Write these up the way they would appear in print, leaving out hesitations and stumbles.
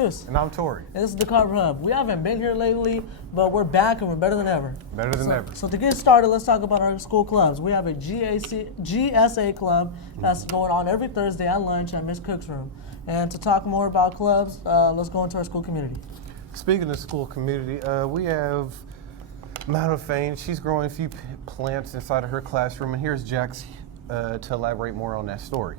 Jesus. And I'm Tori. And this is the Carver Hub. We haven't been here lately, but we're back and we're better than ever. Better than ever. So to get started, let's talk about our school clubs. We have a GSA club that's going on every Thursday at lunch at Miss Cook's room. And to talk more about clubs, let's go into our school community. Speaking of school community, we have Madam Fain. She's growing a few plants inside of her classroom, and here's Jax to elaborate more on that story.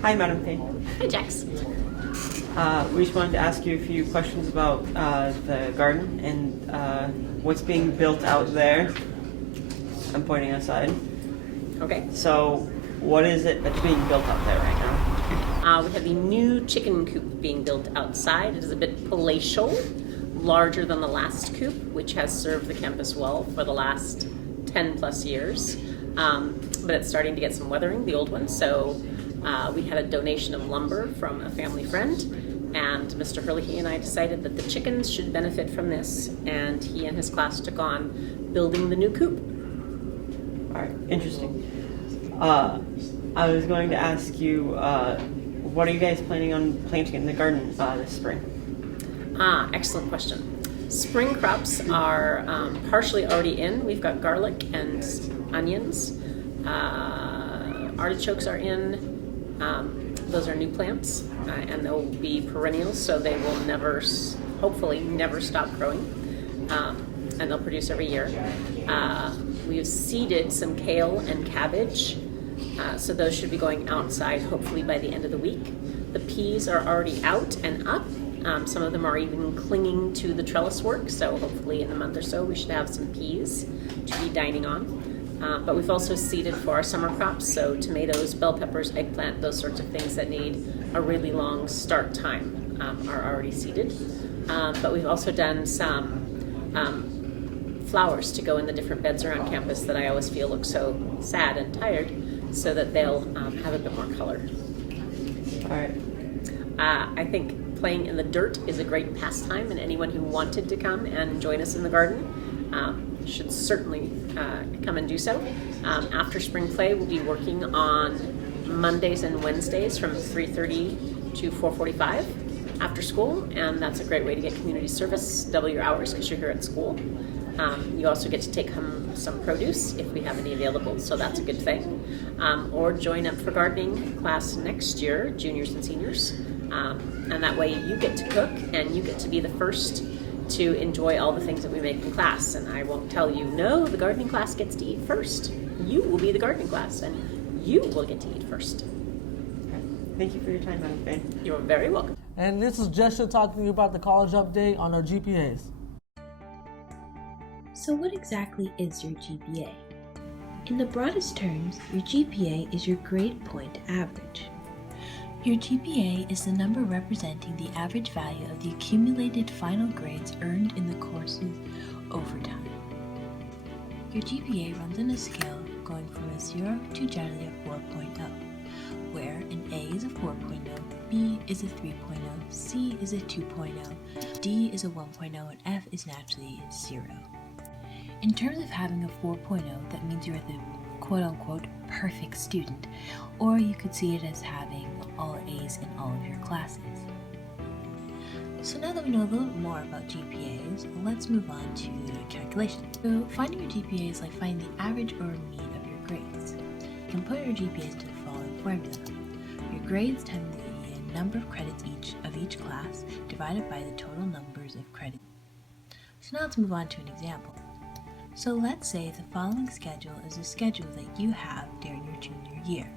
Hi, Madam Fain. Hi, Jax. We just wanted to ask you a few questions about the garden and what's being built out there. I'm pointing outside. Okay. So, what is it that's being built out there right now? We have a new chicken coop being built outside. It is a bit palatial, larger than the last coop, which has served the campus well for the last 10 plus years. But it's starting to get some weathering, the old one. So we had a donation of lumber from a family friend, and Mr. Hurley and I decided that the chickens should benefit from this, and he and his class took on building the new coop. All right, interesting. I was going to ask you, what are you guys planning on planting in the garden this spring? Excellent question. Spring crops are partially already in. We've got garlic and onions. Artichokes are in. Those are new plants, and they'll be perennials, so they will never, hopefully, never stop growing, and they'll produce every year. We've seeded some kale and cabbage, so those should be going outside hopefully by the end of the week. The peas are already out and up. Some of them are even clinging to the trellis work, so hopefully in a month or so we should have some peas to be dining on. But we've also seeded for our summer crops, so tomatoes, bell peppers, eggplant, those sorts of things that need a really long start time are already seeded. But we've also done some flowers to go in the different beds around campus that I always feel look so sad and tired, so that they'll have a bit more color. All right. I think playing in the dirt is a great pastime, and anyone who wanted to come and join us in the garden should certainly come and do so. After spring play, we'll be working on Mondays and Wednesdays from 3:30 to 4:45 after school, and that's a great way to get community service, double your hours because you're here at school. You also get to take home some produce if we have any available, so that's a good thing. Or join up for gardening class next year, juniors and seniors, and that way you get to cook and you get to be the first to enjoy all the things that we make in class. And I won't tell you, no, the gardening class gets to eat first. You will be the gardening class, and you will get to eat first. Thank you for your time, Madam Fain. You're very welcome. And this is Jessica talking to you about the college update on our GPAs. So what exactly is your GPA? In the broadest terms, your GPA is your grade point average. Your GPA is the number representing the average value of the accumulated final grades earned in the courses over time. Your GPA runs on a scale going from a 0 to generally a 4.0, where an A is a 4.0, B is a 3.0, C is a 2.0, D is a 1.0, and F is naturally 0. In terms of having a 4.0, that means you're the quote-unquote perfect student, or you could see it as having all A's in all of your classes. So now that we know a little bit more about GPAs, let's move on to the calculation. So finding your GPA is like finding the average or mean of your grades. You can put your GPAs into the following formula. Your grades times the number of credits of each class divided by the total numbers of credits. So now let's move on to an example. So let's say the following schedule is a schedule that you have during your junior year.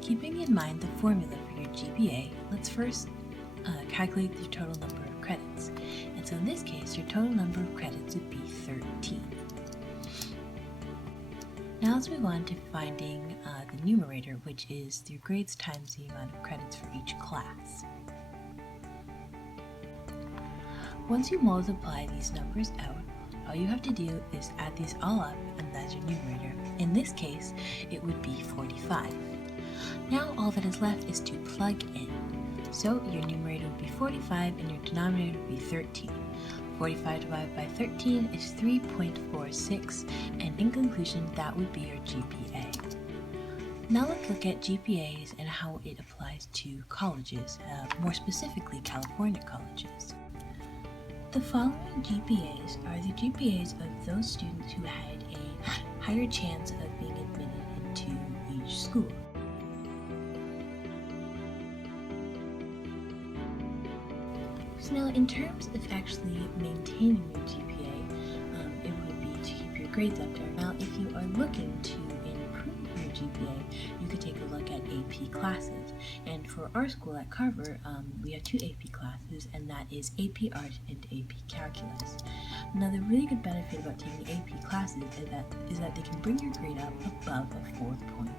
Keeping in mind the formula for your GPA, let's first calculate the total number of credits. And so in this case, your total number of credits would be 13. Now let's move on to finding the numerator, which is your grades times the amount of credits for each class. Once you multiply these numbers out, all you have to do is add these all up, and that's your numerator. In this case, it would be 45. Now all that is left is to plug in. So your numerator would be 45 and your denominator would be 13. 45 divided by 13 is 3.46, and in conclusion, that would be your GPA. Now let's look at GPAs and how it applies to colleges, more specifically California colleges. The following GPAs are the GPAs of those students who had a higher chance of being admitted into each school. So now in terms of actually maintaining your GPA, it would be to keep your grades up there. Now if you are looking to improve your GPA, you could take a look at AP classes. And for our school at Carver, we have 2 AP classes, and that is AP Art and AP Calculus. Now the really good benefit about taking AP classes is that they can bring your grade up above a 4.0.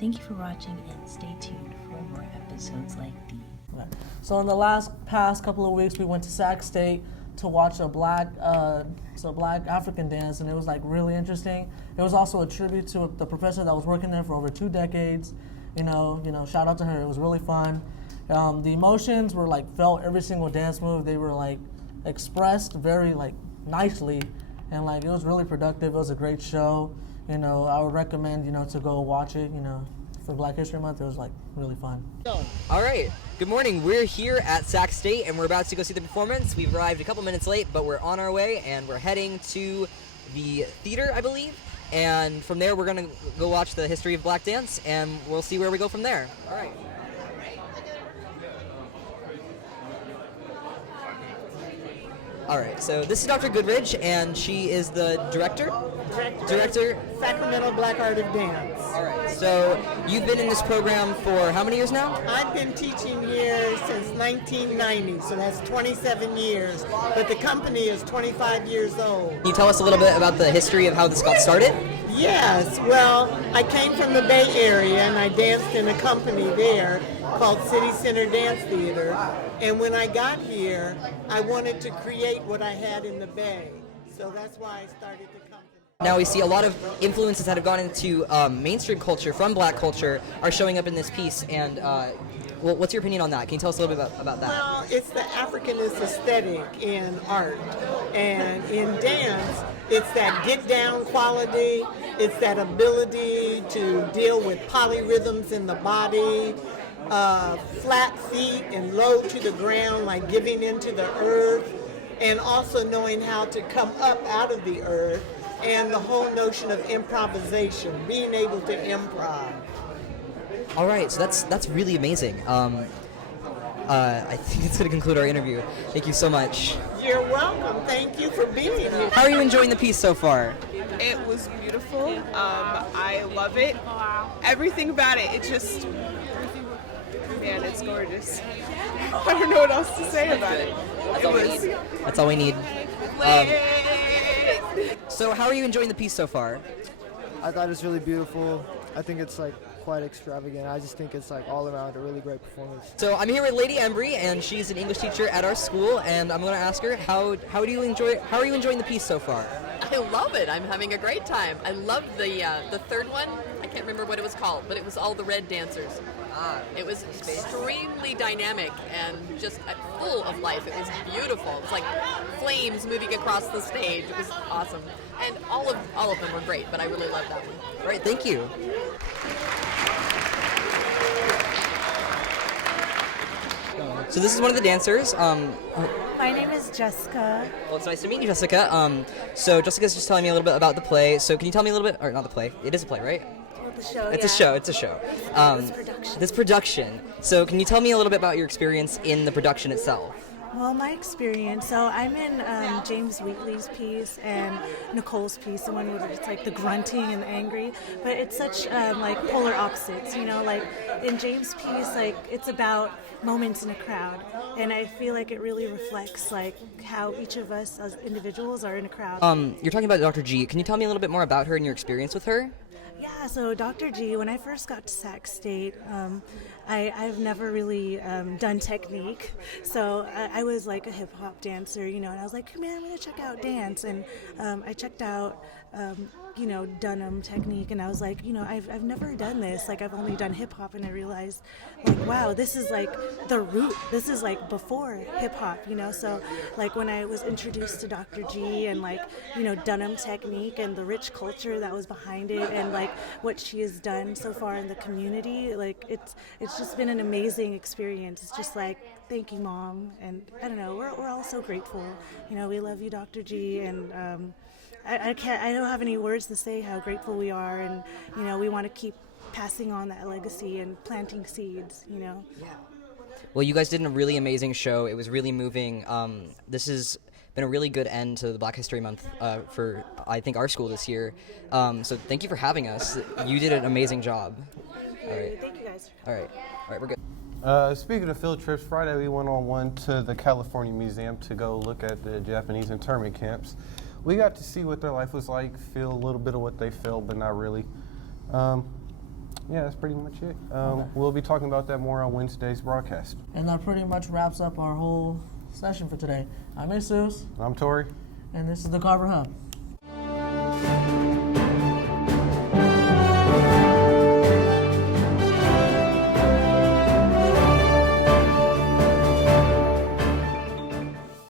Thank you for watching, and stay tuned for more episodes like these. Right. So in the past couple of weeks, we went to Sac State to watch a black African dance, and it was like really interesting. It was also a tribute to the professor that was working there for over 2 decades. You know, shout out to her. It was really fun. The emotions were like felt every single dance move. They were like expressed very like nicely, and like it was really productive. It was a great show. You know, I would recommend to go watch it. For Black History Month, it was like really fun. All right, good morning. We're here at Sac State and we're about to go see the performance. We've arrived a couple minutes late, but we're on our way and we're heading to the theater, I believe. And from there, we're gonna go watch the history of black dance and we'll see where we go from there. All right. All right, so this is Dr. Goodridge and she is the director? Director? Sacramento Black Art of Dance. All right, so you've been in this program for how many years now? I've been teaching here since 1990, so that's 27 years. But the company is 25 years old. Can you tell us a little bit about the history of how this got started? Yes, well, I came from the Bay Area and I danced in a company there called City Center Dance Theater. And when I got here, I wanted to create what I had in the Bay. So that's why I started the company. Now we see a lot of influences that have gone into mainstream culture from black culture are showing up in this piece, and well, what's your opinion on that? Can you tell us a little bit about that? Well, it's the Africanist aesthetic in art, and in dance, it's that get-down quality, it's that ability to deal with polyrhythms in the body, flat feet and low to the ground, like giving into the earth, and also knowing how to come up out of the earth, and the whole notion of improvisation, being able to improv. All right, so that's really amazing. I think it's going to conclude our interview. Thank you so much. You're welcome. Thank you for being here. How are you enjoying the piece so far? It was beautiful. I love it. Everything about it. It just, man, it's gorgeous. I don't know what else to say about it. That's all we need. So how are you enjoying the piece so far? I thought it's really beautiful. I think it's like quite extravagant. I just think it's like all around a really great performance. So I'm here with Lady Embry, and she's an English teacher at our school, and I'm going to ask her how are you enjoying the piece so far? I love it. I'm having a great time. I loved the third one. I can't remember what it was called, but it was all the red dancers. It was extremely dynamic and just full of life. It was beautiful. It was like flames moving across the stage. It was awesome. And all of them were great, but I really loved that one. All right, thank you. So this is one of the dancers. My name is Jessica. Well, it's nice to meet you, Jessica. So Jessica's just telling me a little bit about the play. So can you tell me a little bit, or not the play? It is a play, right? Well, the show. It's a show. This production. So can you tell me a little bit about your experience in the production itself? Well, my experience. So I'm in James Wheatley's piece and Nicole's piece, the one where it's like the grunting and the angry. But it's such like polar opposites, you know. Like in James' piece, like it's about moments in a crowd, and I feel like it really reflects like how each of us as individuals are in a crowd. You're talking about Dr. G. Can you tell me a little bit more about her and your experience with her? Yeah, so Dr. G, when I first got to Sac State, I've never really done technique, so I was like a hip-hop dancer, you know, and I was like, man, I'm going to check out dance, and I checked out you know, Dunham technique, and I was like, you know, I've never done this. Like, I've only done hip hop, and I realized, like, wow, this is like the root. This is like before hip hop, you know. So, like, when I was introduced to Dr. G and, like, you know, Dunham technique and the rich culture that was behind it, and like what she has done so far in the community, like, it's just been an amazing experience. It's just like, thank you, Mom, and I don't know, we're all so grateful. You know, we love you, Dr. G, and I don't have any words to say how grateful we are, and, you know, we want to keep passing on that legacy and planting seeds, you know. Yeah. Well, you guys did a really amazing show. It was really moving. This has been a really good end to the Black History Month for, I think, our school this year. So thank you for having us. You did an amazing job. All right. Thank you guys. All right, we're good. Speaking of field trips, Friday we went on one to the California Museum to go look at the Japanese internment camps. We got to see what their life was like, feel a little bit of what they felt, but not really. Yeah, that's pretty much it. We'll be talking about that more on Wednesday's broadcast. And that pretty much wraps up our whole session for today. I'm Jesus. I'm Tori. And this is the Carver Hub.